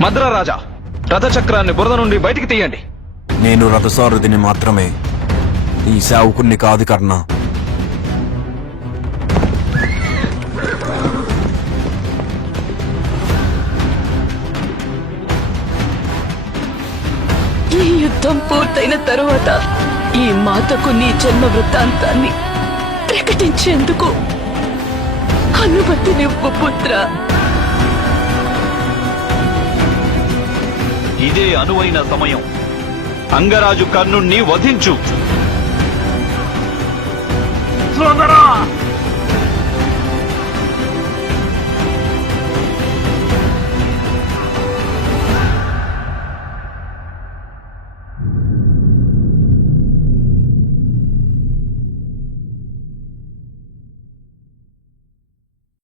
మద్రరాజా, రథచక్రాన్ని బురద నుండి బయటికి తీయండి. నేను రథసారథిని మాత్రమే, ఈ సేవకుణ్ణి కాదు కర్ణ. ఈ యుద్ధం పూర్తయిన తరువాత ఈ మాతకు నీ జన్మ వృత్తాంతాన్ని ప్రకటించేందుకు అనుమతినివ్వు పుత్ర. ఇదే అనువైన సమయం. అంగరాజు కర్ణుణ్ణి వధించు. సోదరా